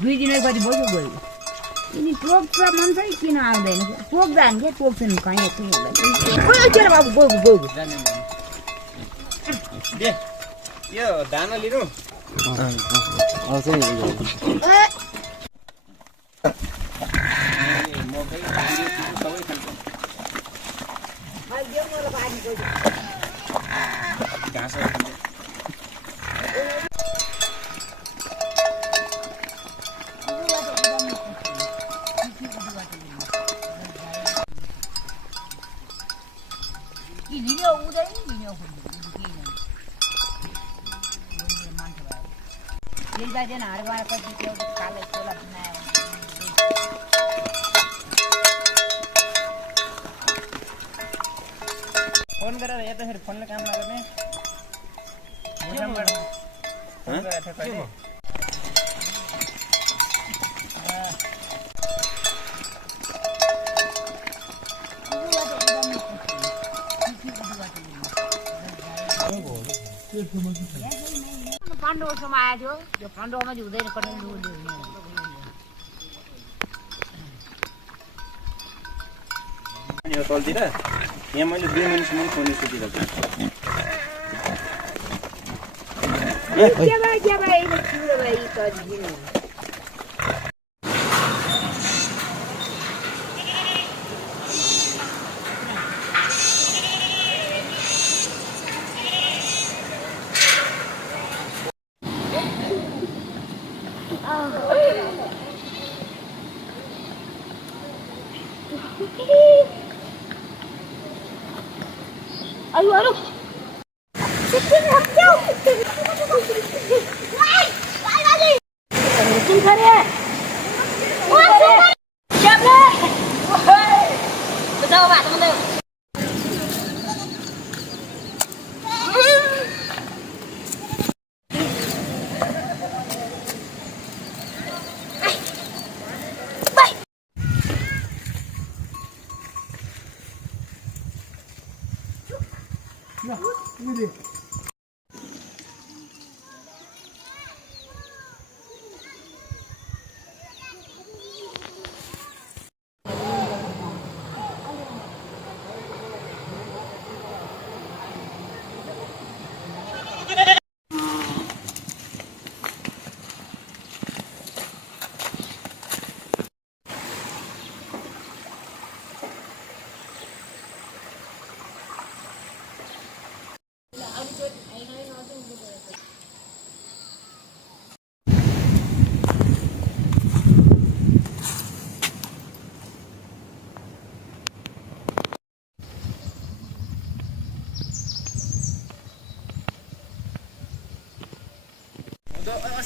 दुई दिनैपछि बस्यो गयो यिनी टोक्छ मन चाहिँ किन आउँदैन टोक्दैन के टोक्छन् कहीँ हुँदैन बाबु गयो गयो दे यो दाना लिनु फोन गरेर यता फेरि फोनले काम नगर्ने फोन गरेर थियो कहिले पाण्डव वर्षमा आएको थियो यो पाण्डवमा चाहिँ हुँदैन कठिन यो तलतिर यहाँ मैले 2 मिनेटसम्म फोन सुतिरहेको Aduh, aduh. Lagi. Sini ya. Siap deh. Betul Pak, teman-teman.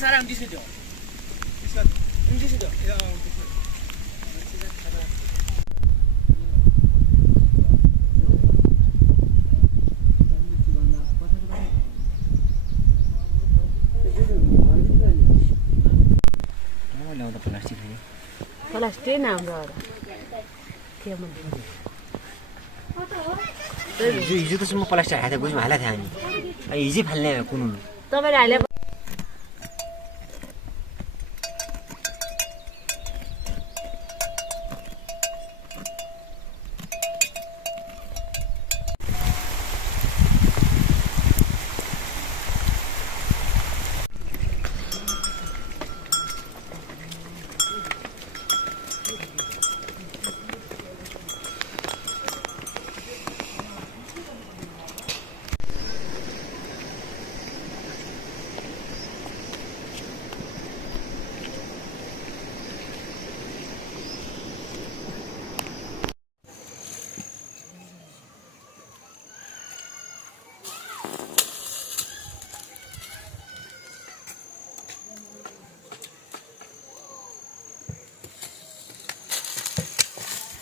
Sarang di situ. Di situ. Ya. Plastik nama ada. Kaya mana? हिजो त सम्म प्लास्टिक हाते बुझ्नु हालेको थियो हामी हिजै फाल्ने कुन तपाईले हाले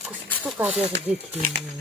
कस्तो काटेको देखियो